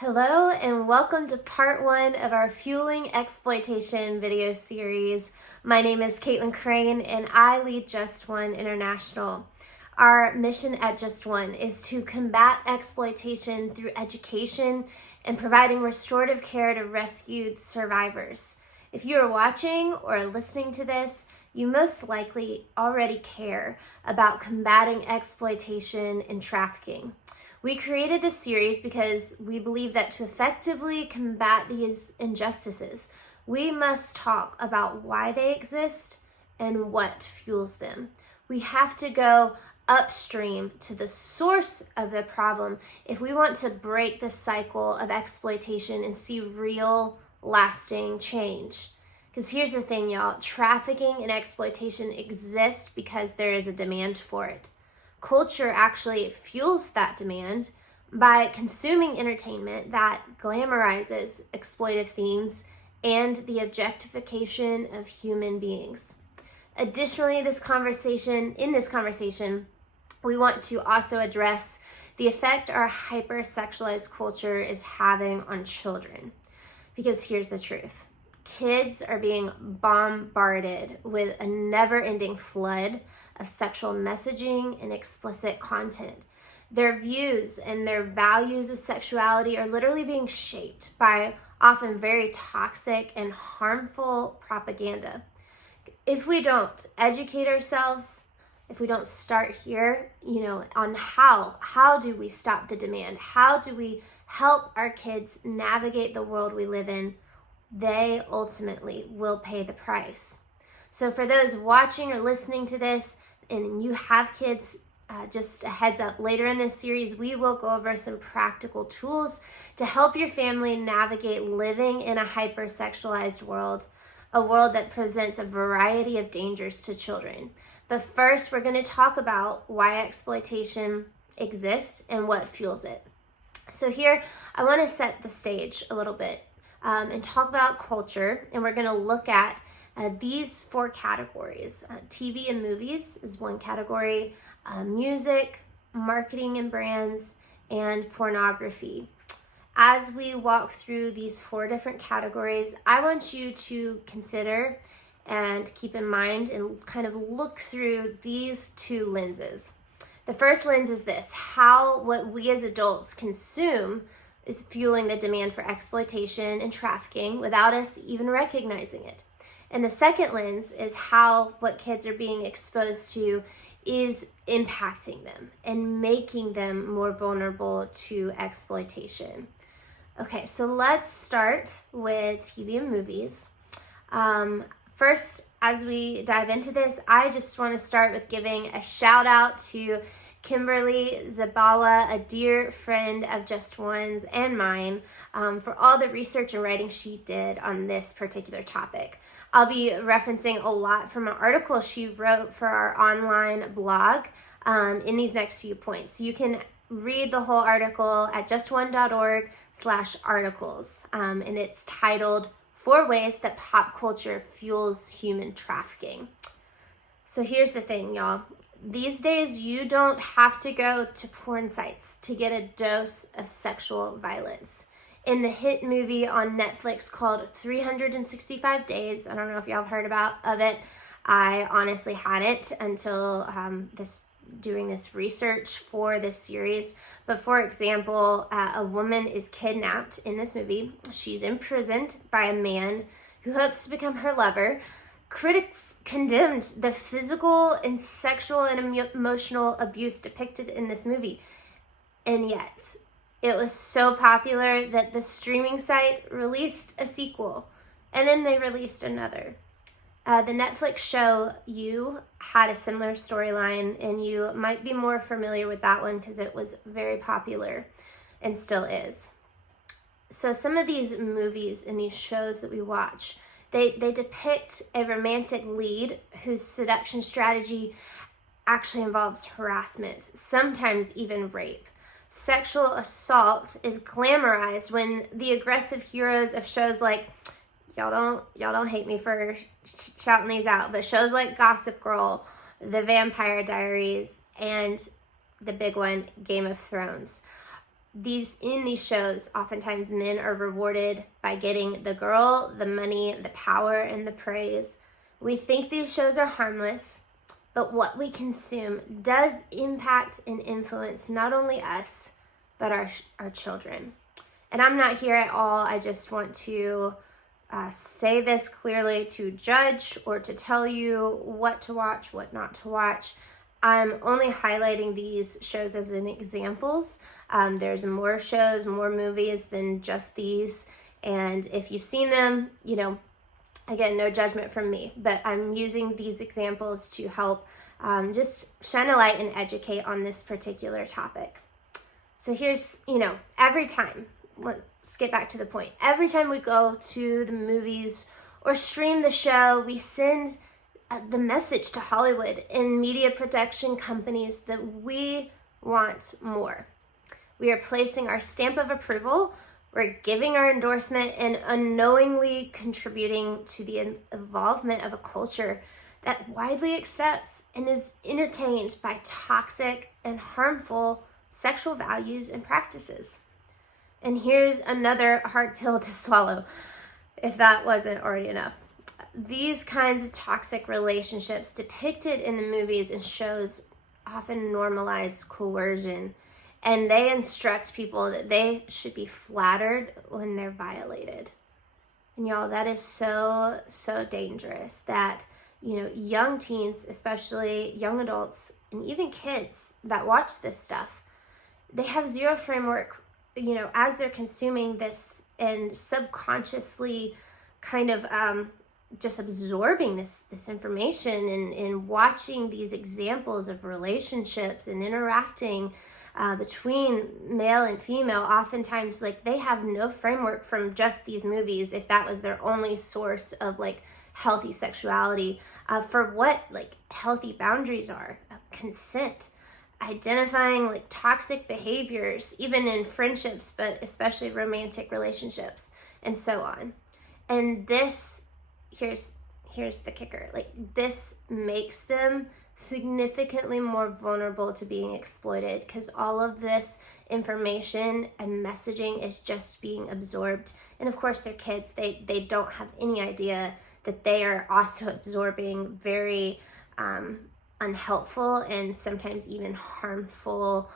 Hello and welcome to part one of our Fueling Exploitation video series. My name is Caitlin Crane and I lead Just One International. Our mission at Just One is to combat exploitation through education and providing restorative care to rescued survivors. If you are watching or listening to this, you most likely already care about combating exploitation and trafficking. We created this series because we believe that to effectively combat these injustices, we must talk about why they exist and what fuels them. We have to go upstream to the source of the problem if we want to break the cycle of exploitation and see real, lasting change. Because here's the thing, y'all, trafficking and exploitation exist because there is a demand for it. Culture actually fuels that demand by consuming entertainment that glamorizes exploitive themes and the objectification of human beings. Additionally, in this conversation, we want to also address the effect our hyper-sexualized culture is having on children. Because here's the truth. Kids are being bombarded with a never-ending flood of sexual messaging and explicit content. Their views and their values of sexuality are literally being shaped by often very toxic and harmful propaganda. If we don't educate ourselves, if we don't start here, on how do we stop the demand? How do we help our kids navigate the world we live in? They ultimately will pay the price. So for those watching or listening to this, and you have kids, just a heads up, later in this series, we will go over some practical tools to help your family navigate living in a hyper-sexualized world, a world that presents a variety of dangers to children. But first, we're going to talk about why exploitation exists and what fuels it. So here, I want to set the stage a little bit and talk about culture, and we're going to look at these four categories. TV and movies is one category, music, marketing and brands, and pornography. As we walk through these four different categories, I want you to consider and keep in mind and kind of look through these two lenses. The first lens is this: how what we as adults consume is fueling the demand for exploitation and trafficking without us even recognizing it. And the second lens is how what kids are being exposed to is impacting them and making them more vulnerable to exploitation. Okay, so let's start with TV and movies. First, as we dive into this, I just want to start with giving a shout out to Kimberly Zabawa, a dear friend of Just One's and mine, for all the research and writing she did on this particular topic. I'll be referencing a lot from an article she wrote for our online blog in these next few points. You can read the whole article at justone.org/articles, and it's titled 4 Ways That Pop Culture Fuels Human Trafficking. So here's the thing, y'all. These days, you don't have to go to porn sites to get a dose of sexual violence. In the hit movie on Netflix called 365 Days, I don't know if y'all have heard of it. I honestly hadn't until doing this research for this series. But for example, a woman is kidnapped in this movie. She's imprisoned by a man who hopes to become her lover. Critics condemned the physical and sexual and emotional abuse depicted in this movie. And yet, it was so popular that the streaming site released a sequel, and then they released another. The Netflix show You had a similar storyline, and you might be more familiar with that one because it was very popular and still is. So some of these movies and these shows that we watch, they depict a romantic lead whose seduction strategy actually involves harassment, sometimes even rape. Sexual assault is glamorized when the aggressive heroes of shows like, y'all don't hate me for shouting these out, but shows like Gossip Girl, The Vampire Diaries, and the big one, Game of Thrones, in these shows, oftentimes men are rewarded by getting the girl, the money, the power, and the praise. We think these shows are harmless, but what we consume does impact and influence not only us, but our children. And I'm not here at all. I just want to say this clearly to judge or to tell you what to watch, what not to watch. I'm only highlighting these shows as an examples. There's more shows, more movies than just these. And if you've seen them, again, no judgment from me, but I'm using these examples to help just shine a light and educate on this particular topic. So here's, every time, let's get back to the point. Every time we go to the movies or stream the show, we send the message to Hollywood and media production companies that we want more. We are placing our stamp of approval, we're giving our endorsement, and unknowingly contributing to the involvement of a culture that widely accepts and is entertained by toxic and harmful sexual values and practices. And here's another hard pill to swallow, if that wasn't already enough. These kinds of toxic relationships depicted in the movies and shows often normalize coercion, and they instruct people that they should be flattered when they're violated. And y'all, that is so, so dangerous that, young teens, especially young adults, and even kids that watch this stuff, they have zero framework, as they're consuming this and subconsciously kind of just absorbing this information and watching these examples of relationships and interacting between male and female. Oftentimes, they have no framework from just these movies, if that was their only source of healthy sexuality, for what healthy boundaries are, consent, identifying toxic behaviors, even in friendships, but especially romantic relationships, and so on. And this, here's the kicker, this makes them significantly more vulnerable to being exploited, because all of this information and messaging is just being absorbed. And of course, they're kids. They don't have any idea that they are also absorbing very unhelpful and sometimes even harmful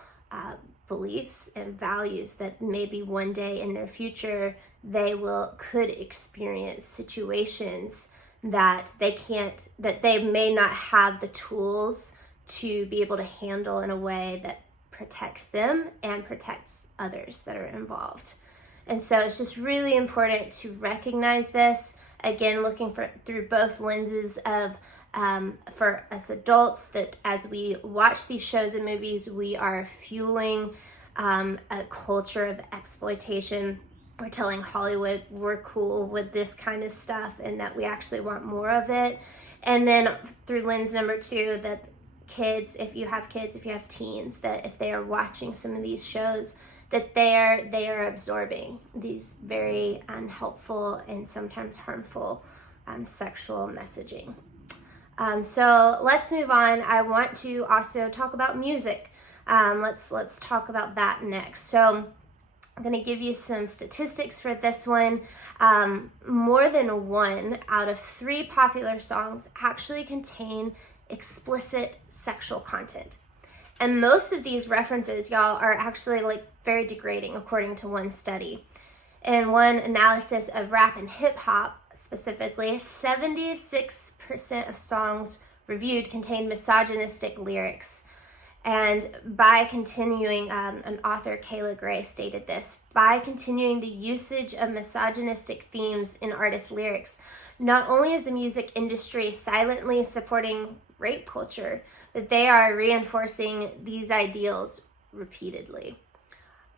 beliefs and values that maybe one day in their future they could experience situations that they may not have the tools to be able to handle in a way that protects them and protects others that are involved. And so it's just really important to recognize this, again, looking through both lenses of for us adults, that as we watch these shows and movies, we are fueling a culture of exploitation. We're telling Hollywood we're cool with this kind of stuff and that we actually want more of it. And then through lens number two, that kids, if you have teens, that if they are watching some of these shows, that they are absorbing these very unhelpful and sometimes harmful sexual messaging. So let's move on. I want to also talk about music. Let's talk about that next. So I'm going to give you some statistics for this one. More than 1 out of 3 popular songs actually contain explicit sexual content. And most of these references, y'all, are actually very degrading, according to one study. In one analysis of rap and hip hop specifically, 76% of songs reviewed contained misogynistic lyrics. And by continuing, an author, Kayla Gray, stated this: by continuing the usage of misogynistic themes in artists' lyrics, not only is the music industry silently supporting rape culture, but they are reinforcing these ideals repeatedly.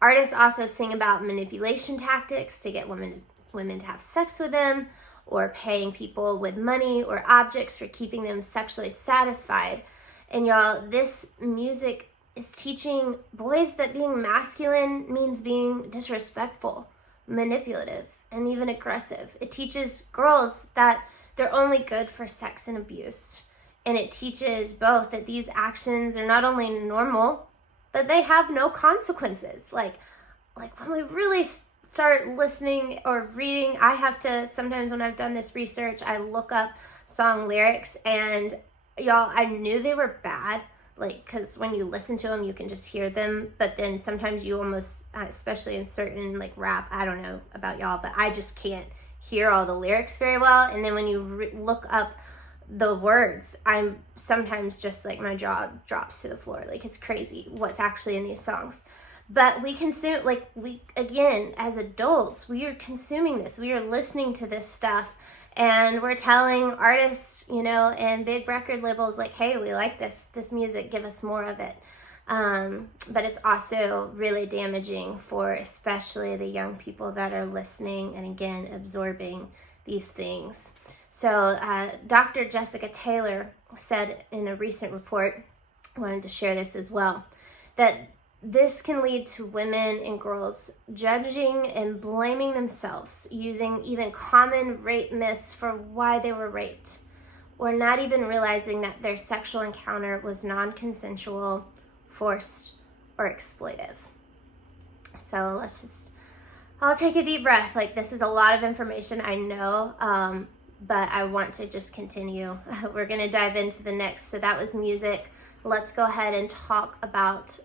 Artists also sing about manipulation tactics to get women to have sex with them, or paying people with money or objects for keeping them sexually satisfied. And y'all, this music is teaching boys that being masculine means being disrespectful, manipulative, and even aggressive. It teaches girls that they're only good for sex and abuse. And it teaches both that these actions are not only normal, but they have no consequences. like when we really start listening or reading, I have to, sometimes when I've done this research, I look up song lyrics, and y'all, I knew they were bad, like, because when you listen to them, you can just hear them, but then sometimes you almost, especially in certain, like, rap, I don't know about y'all, but I just can't hear all the lyrics very well, and then when you look up the words, I'm sometimes just, like, my jaw drops to the floor, like, it's crazy what's actually in these songs. But we consume, like, we, again, as adults, we are consuming this, we are listening to this stuff, and we're telling artists, you know, and big record labels, like, hey, we like this music, give us more of it. But it's also really damaging for especially the young people that are listening and, again, absorbing these things. So Dr. Jessica Taylor said in a recent report, I wanted to share this as well, that this can lead to women and girls judging and blaming themselves, using even common rape myths for why they were raped, or not even realizing that their sexual encounter was non-consensual, forced, or exploitive. So I'll take a deep breath. Like, this is a lot of information, I know, but I want to just continue. We're going to dive into the next. So that was music. Let's go ahead and talk about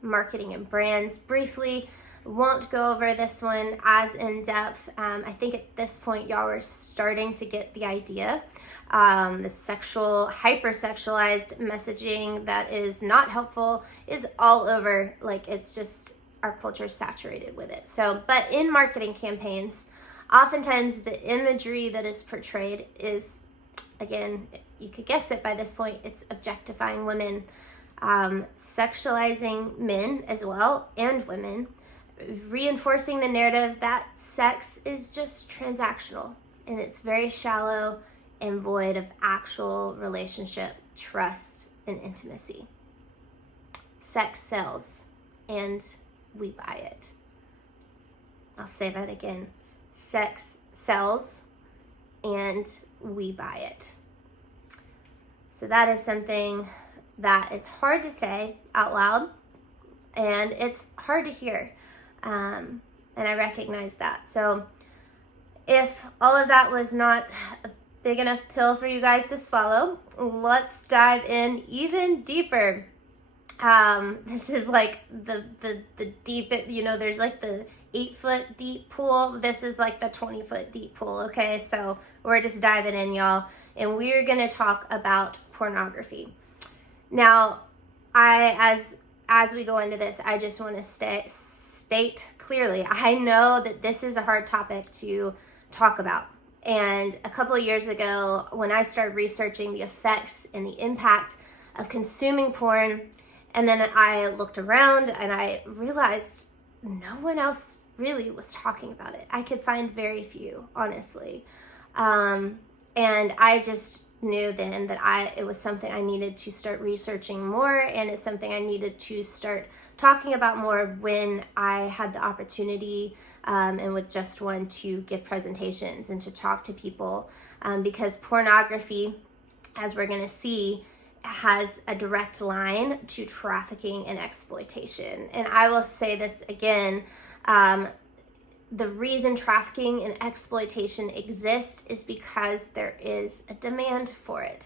marketing and brands briefly. Won't go over this one as in depth. I think at this point, y'all are starting to get the idea. The sexual, hyper-sexualized messaging that is not helpful is all over. Like, it's just, our culture is saturated with it. So, but in marketing campaigns, oftentimes the imagery that is portrayed is, again, you could guess it by this point, it's objectifying women, sexualizing men as well, and women, reinforcing the narrative that sex is just transactional, and it's very shallow and void of actual relationship, trust, and intimacy. Sex sells, and we buy it. I'll say that again. Sex sells, and we buy it. So that is something that is hard to say out loud, and it's hard to hear, and I recognize that. So if all of that was not a big enough pill for you guys to swallow, let's dive in even deeper. This is like the deep, you know, there's like the 8-foot deep pool. This is like the 20-foot deep pool. Okay, so we're just diving in, y'all, and we're gonna talk about pornography. Now, as we go into this, I just want to state clearly, I know that this is a hard topic to talk about. And a couple of years ago, when I started researching the effects and the impact of consuming porn, and then I looked around and I realized no one else really was talking about it. I could find very few, honestly. And I just knew then that it was something I needed to start researching more, and it's something I needed to start talking about more when I had the opportunity and with Just One to give presentations and to talk to people, because pornography, as we're going to see, has a direct line to trafficking and exploitation. And I will say this again, the reason trafficking and exploitation exist is because there is a demand for it.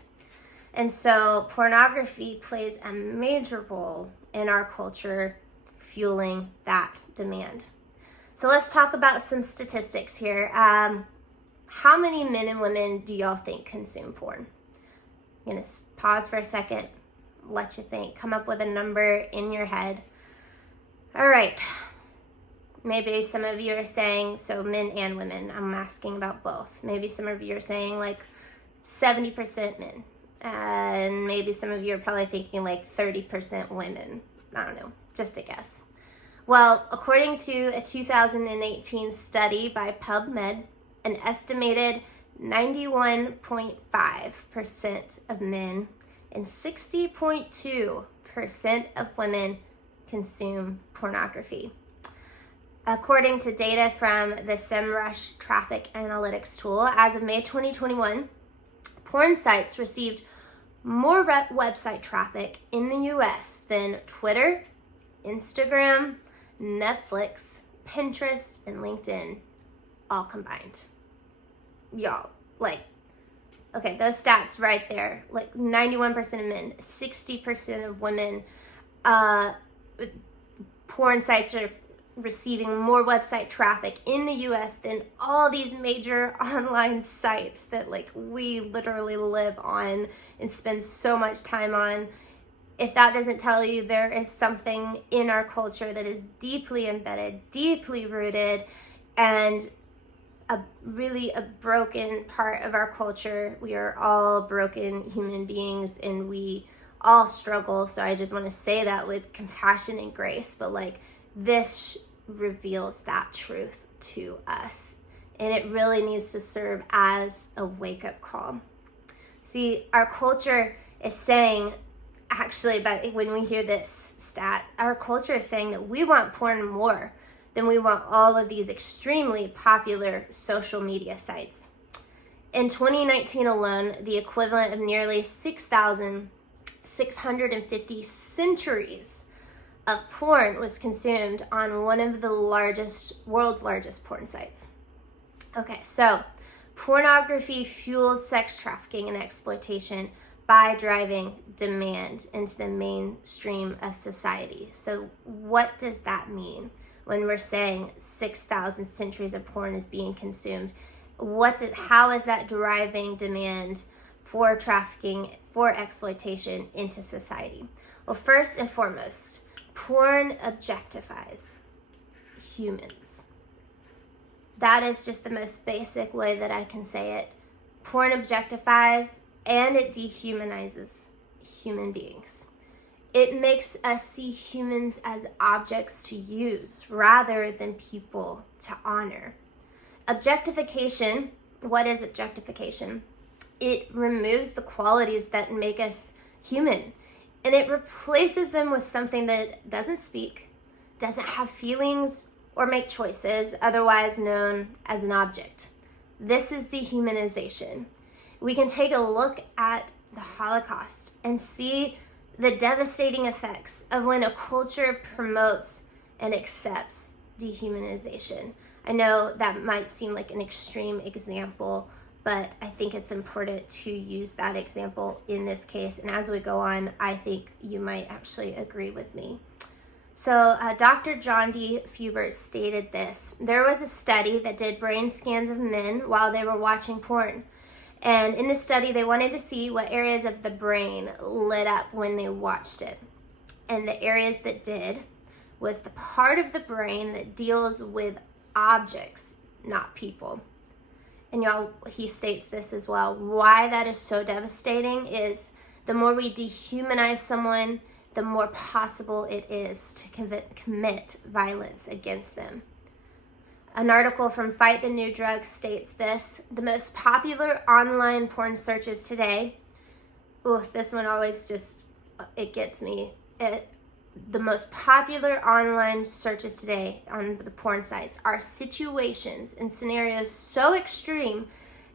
And so pornography plays a major role in our culture, fueling that demand. So let's talk about some statistics here. How many men and women do y'all think consume porn? I'm gonna pause for a second, let you think, come up with a number in your head. All right. Maybe some of you are saying, so men and women, I'm asking about both. Maybe some of you are saying like 70% men. And maybe some of you are probably thinking like 30% women. I don't know, just a guess. Well, according to a 2018 study by PubMed, an estimated 91.5% of men and 60.2% of women consume pornography. According to data from the SEMrush traffic analytics tool, as of May 2021, porn sites received more website traffic in the US than Twitter, Instagram, Netflix, Pinterest, and LinkedIn all combined. Y'all, like, okay, those stats right there, like 91% of men, 60% of women, porn sites are receiving more website traffic in the US than all these major online sites that like we literally live on and spend so much time on. If that doesn't tell you, there is something in our culture that is deeply embedded, deeply rooted, and a broken part of our culture. We are all broken human beings and we all struggle. So I just want to say that with compassion and grace, but like this reveals that truth to us. And it really needs to serve as a wake-up call. See, our culture is saying, actually, but when we hear this stat, our culture is saying that we want porn more than we want all of these extremely popular social media sites. In 2019 alone, the equivalent of nearly 6,650 centuries of porn was consumed on one of the world's largest porn sites. Okay, so pornography fuels sex trafficking and exploitation by driving demand into the mainstream of society. So what does that mean when we're saying 6,000 centuries of porn is being consumed? How is that driving demand for trafficking, for exploitation into society? Well, first and foremost, porn objectifies humans. That is just the most basic way that I can say it. Porn objectifies and it dehumanizes human beings. It makes us see humans as objects to use rather than people to honor. Objectification, what is objectification? It removes the qualities that make us human, and it replaces them with something that doesn't speak, doesn't have feelings, or make choices, otherwise known as an object. This is dehumanization. We can take a look at the Holocaust and see the devastating effects of when a culture promotes and accepts dehumanization. I know that might seem like an extreme example, but I think it's important to use that example in this case. And as we go on, I think you might actually agree with me. So Dr. John D. Fubert stated this: there was a study that did brain scans of men while they were watching porn. And in the study, they wanted to see what areas of the brain lit up when they watched it. And the areas that did was the part of the brain that deals with objects, not people. And y'all, he states this as well. Why that is so devastating is the more we dehumanize someone, the more possible it is to commit violence against them. An article from Fight the New Drug states this: the most popular online porn searches today, this one always it gets me. The most popular online searches today on the porn sites are situations and scenarios so extreme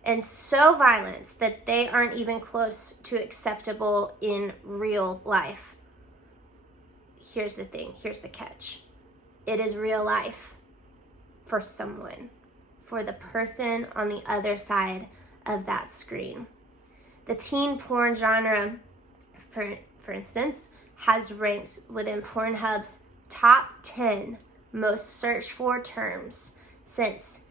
and so violent that they aren't even close to acceptable in real life. Here's the thing, here's the catch. It is real life for someone, for the person on the other side of that screen. The teen porn genre, for instance, has ranked within Pornhub's top 10 most searched for terms since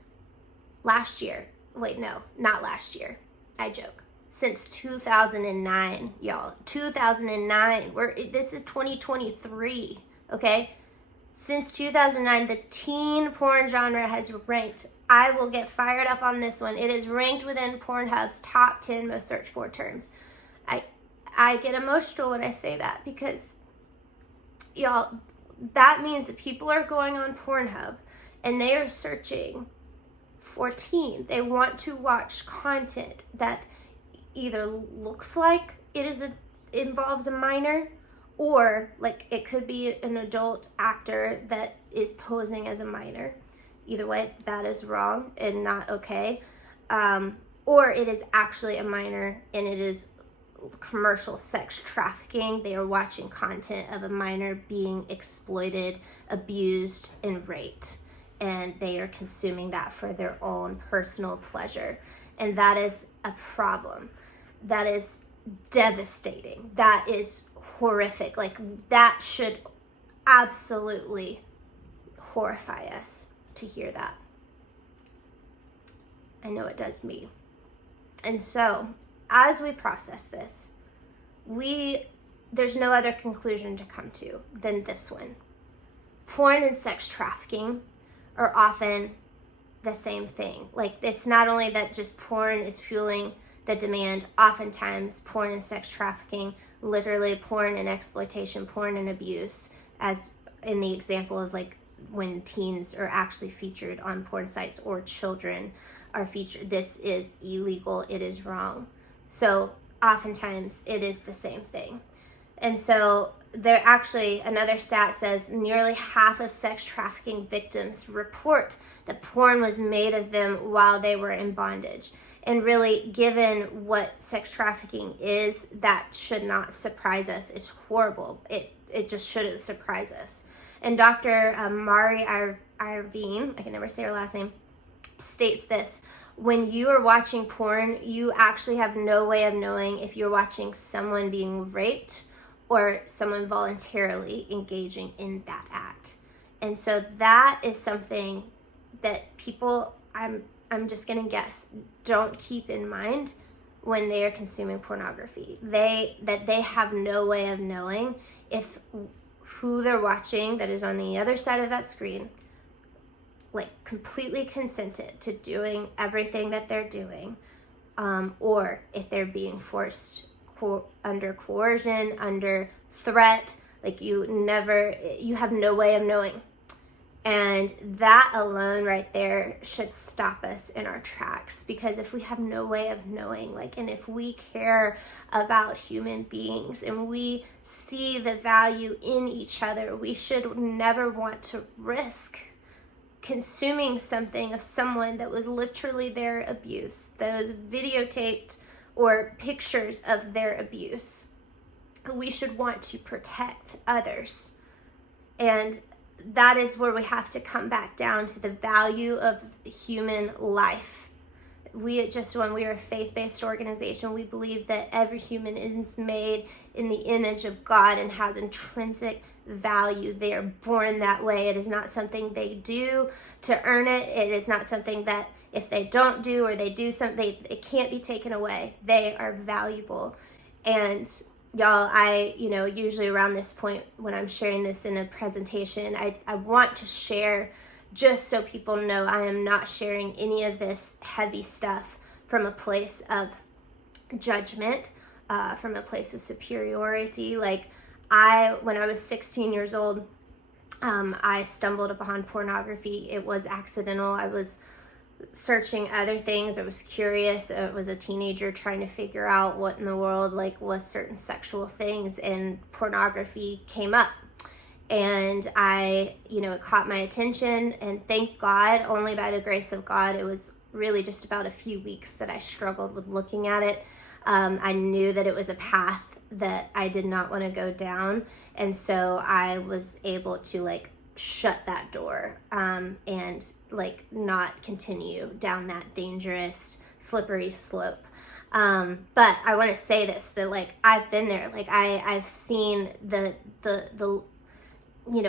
last year. Wait, no, not last year. I joke. Since 2009, y'all. 2009. This is 2023, okay? Since 2009, the teen porn genre has ranked. I will get fired up on this one. It is ranked within Pornhub's top 10 most searched for terms. I get emotional when I say that because, y'all, that means that people are going on Pornhub and they are searching for teen. They want to watch content that either looks like involves a minor, or like it could be an adult actor that is posing as a minor. Either way, that is wrong and not okay. Or it is actually a minor and it is commercial sex trafficking. They are watching content of a minor being exploited, abused, and raped. And they are consuming that for their own personal pleasure. And that is a problem. That is devastating. That is horrific. Like, that should absolutely horrify us to hear that. I know it does me. And so, as we process this, there's no other conclusion to come to than this one. Porn and sex trafficking are often the same thing. Like, it's not only that just porn is fueling the demand, oftentimes porn and sex trafficking, literally porn and exploitation, porn and abuse, as in the example of like when teens are actually featured on porn sites or children are featured. This is illegal. It is wrong. So oftentimes it is the same thing. And so there actually, another stat says nearly half of sex trafficking victims report that porn was made of them while they were in bondage. And really, given what sex trafficking is, that should not surprise us. It's horrible. It just shouldn't surprise us. And Dr. Mari Arvine, I can never say her last name, states this: when you are watching porn, you actually have no way of knowing if you're watching someone being raped or someone voluntarily engaging in that act. And so that is something that people, I'm just gonna guess, don't keep in mind when they are consuming pornography. They have no way of knowing if who they're watching that is on the other side of that screen, like, completely consented to doing everything that they're doing, or if they're being forced under coercion, under threat. Like, you have no way of knowing. And that alone right there should stop us in our tracks, because if we have no way of knowing, like, and if we care about human beings and we see the value in each other, we should never want to risk consuming something of someone that was literally their abuse, that was videotaped, or pictures of their abuse. We should want to protect others. And that is where we have to come back down to the value of human life. We at Just One, we are a faith-based organization. We believe that every human is made in the image of God and has intrinsic value. They are born that way. It is not something they do to earn it. It is not something that if they don't do or they do something, it can't be taken away. They are valuable. And y'all, usually around this point when I'm sharing this in a presentation, I want to share, just so people know, I am not sharing any of this heavy stuff from a place of judgment, from a place of superiority. Like, when I was 16 years old, I stumbled upon pornography. It was accidental. I was searching other things. I was curious. I was a teenager trying to figure out what in the world, like, was certain sexual things, and pornography came up. And it caught my attention, and thank God, only by the grace of God, it was really just about a few weeks that I struggled with looking at it. I knew that it was a path that I did not want to go down, and so I was able to, like, shut that door, and, like, not continue down that dangerous, slippery slope. But I want to say this, that, like, I've been there. Like, I've seen the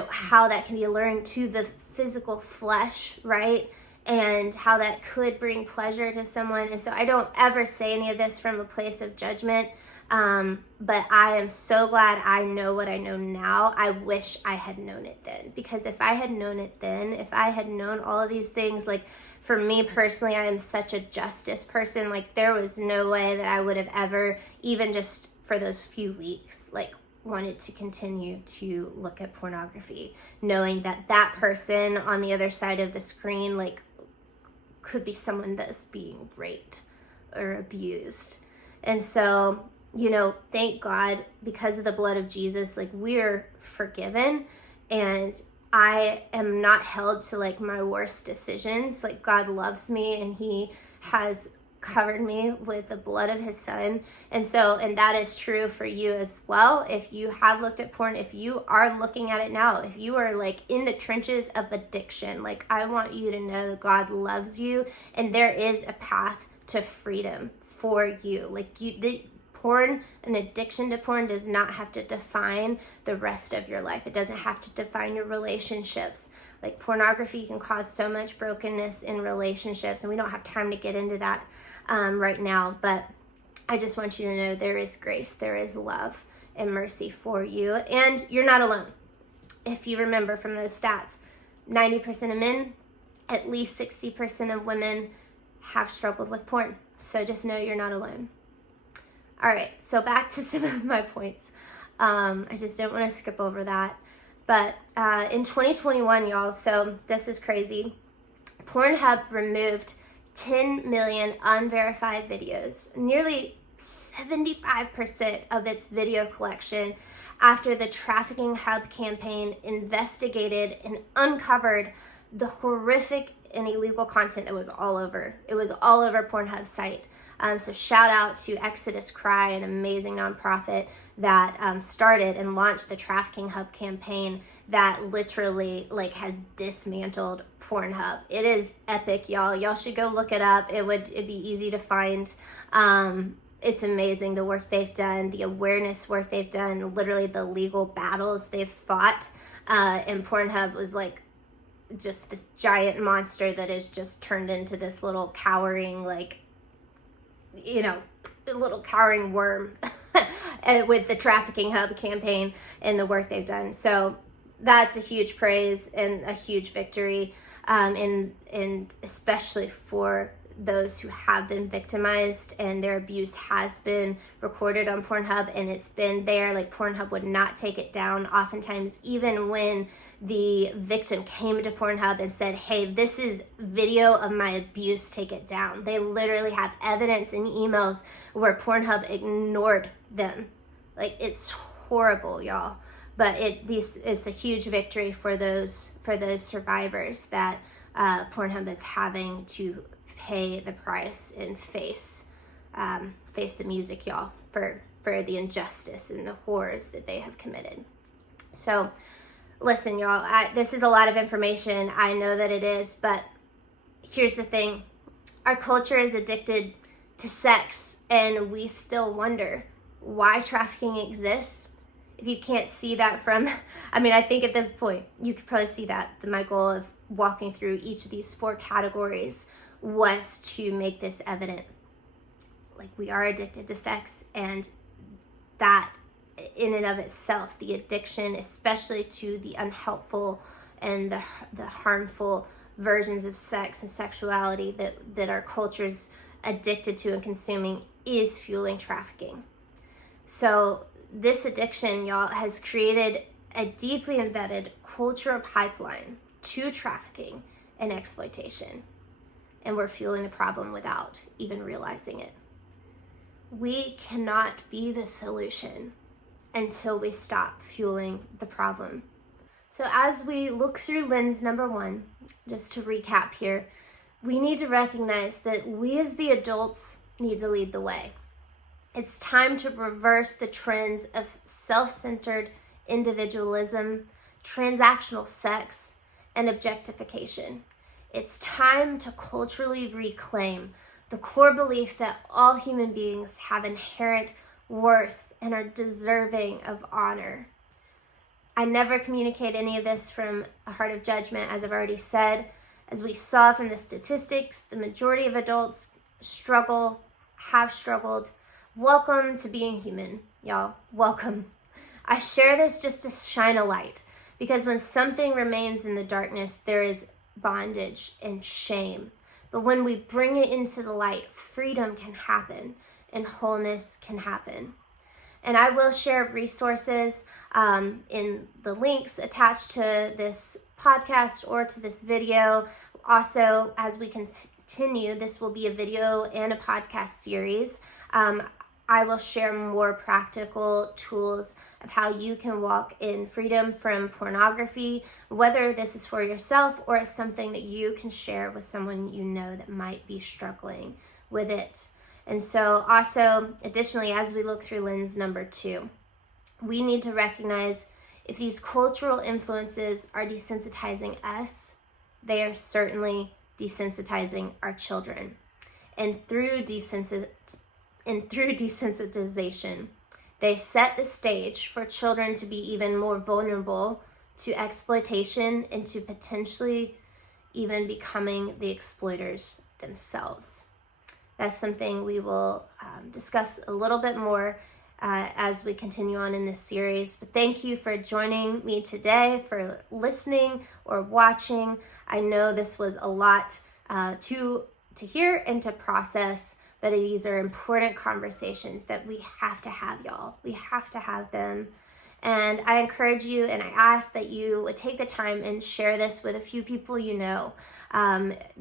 how that can be alluring to the physical flesh, right? And how that could bring pleasure to someone. And so I don't ever say any of this from a place of judgment. But I am so glad I know what I know now. I wish I had known it then, because if I had known it then, if I had known all of these things, like, for me personally, I am such a justice person. Like, there was no way that I would have ever, even just for those few weeks, like, wanted to continue to look at pornography, knowing that that person on the other side of the screen, like, could be someone that's being raped or abused. And so, thank God, because of the blood of Jesus, like, we're forgiven, and I am not held to, like, my worst decisions. Like, God loves me, and he has covered me with the blood of his son. And that is true for you as well. If you have looked at porn, if you are looking at it now, if you are like in the trenches of addiction, like I want you to know that God loves you and there is a path to freedom for you. Like the porn, an addiction to porn does not have to define the rest of your life. It doesn't have to define your relationships. Like pornography can cause so much brokenness in relationships, and we don't have time to get into that right now, but I just want you to know there is grace, there is love and mercy for you, and you're not alone. If you remember from those stats, 90% of men, at least 60% of women have struggled with porn. So just know you're not alone. All right, so back to some of my points. I just don't want to skip over that. But in 2021, y'all, so this is crazy. Pornhub removed 10 million unverified videos, nearly 75% of its video collection, after the Trafficking Hub campaign investigated and uncovered the horrific and illegal content that was all over. It was all over Pornhub's site. So shout out to Exodus Cry, an amazing nonprofit that started and launched the Trafficking Hub campaign that literally like has dismantled Pornhub. It is epic, y'all. Y'all should go look it up. It'd be easy to find. It's amazing the work they've done, the awareness work they've done, literally the legal battles they've fought. And Pornhub was like just this giant monster that is just turned into this little cowering, like, you know, a little cowering worm with the Trafficking Hub campaign and the work they've done. So that's a huge praise and a huge victory, and especially for those who have been victimized and their abuse has been recorded on Pornhub and it's been there. Like Pornhub would not take it down. Oftentimes, even when the victim came to Pornhub and said, hey, this is video of my abuse, take it down. They literally have evidence in emails where Pornhub ignored them. Like, it's horrible, y'all. But it's a huge victory for those survivors that Pornhub is having to pay the price and face the music, y'all, for the injustice and the horrors that they have committed. So listen, y'all, this is a lot of information. I know that it is, but here's the thing. Our culture is addicted to sex, and we still wonder why trafficking exists. If you can't see that from, I think at this point, you could probably see that my goal of walking through each of these 4 categories was to make this evident. Like, we are addicted to sex, and that in and of itself, the addiction, especially to the unhelpful and the harmful versions of sex and sexuality that our culture's addicted to and consuming, is fueling trafficking. So this addiction, y'all, has created a deeply embedded cultural pipeline to trafficking and exploitation. And we're fueling the problem without even realizing it. We cannot be the solution until we stop fueling the problem. So as we look through lens number 1, just to recap here, we need to recognize that we as the adults need to lead the way. It's time to reverse the trends of self-centered individualism, transactional sex, and objectification. It's time to culturally reclaim the core belief that all human beings have inherent worth and are deserving of honor. I never communicate any of this from a heart of judgment, as I've already said. As we saw from the statistics, the majority of adults have struggled. Welcome to being human, y'all. Welcome. I share this just to shine a light, because when something remains in the darkness, there is bondage and shame. But when we bring it into the light, freedom can happen and wholeness can happen. And I will share resources in the links attached to this podcast or to this video. Also, as we continue, this will be a video and a podcast series. I will share more practical tools of how you can walk in freedom from pornography, whether this is for yourself or it's something that you can share with someone you know that might be struggling with it. And so also, additionally, as we look through lens number 2, we need to recognize if these cultural influences are desensitizing us, they are certainly desensitizing our children. And through desensitization, they set the stage for children to be even more vulnerable to exploitation and to potentially even becoming the exploiters themselves. That's something we will discuss a little bit more as we continue on in this series. But thank you for joining me today, for listening or watching. I know this was a lot to hear and to process, but these are important conversations that we have to have, y'all. We have to have them. And I encourage you and I ask that you would take the time and share this with a few people you know.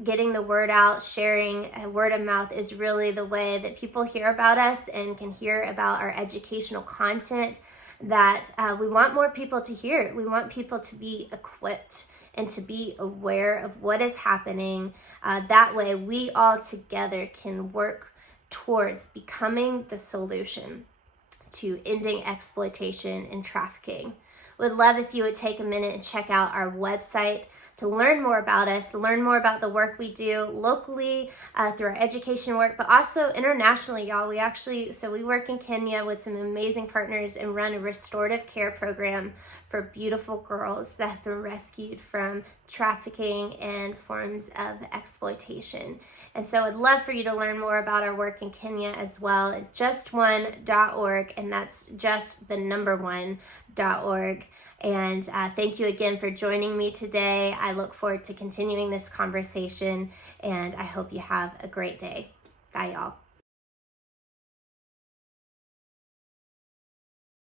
Getting the word out, sharing word of mouth is really the way that people hear about us and can hear about our educational content that we want more people to hear. We want people to be equipped and to be aware of what is happening. That way we all together can work towards becoming the solution to ending exploitation and trafficking. Would love if you would take a minute and check out our website to learn more about us, to learn more about the work we do locally through our education work, but also internationally, y'all. We work in Kenya with some amazing partners and run a restorative care program for beautiful girls that have been rescued from trafficking and forms of exploitation. And so I'd love for you to learn more about our work in Kenya as well at justone.org, and that's just the number 1.org. And thank you again for joining me today. I look forward to continuing this conversation, and I hope you have a great day. Bye, y'all.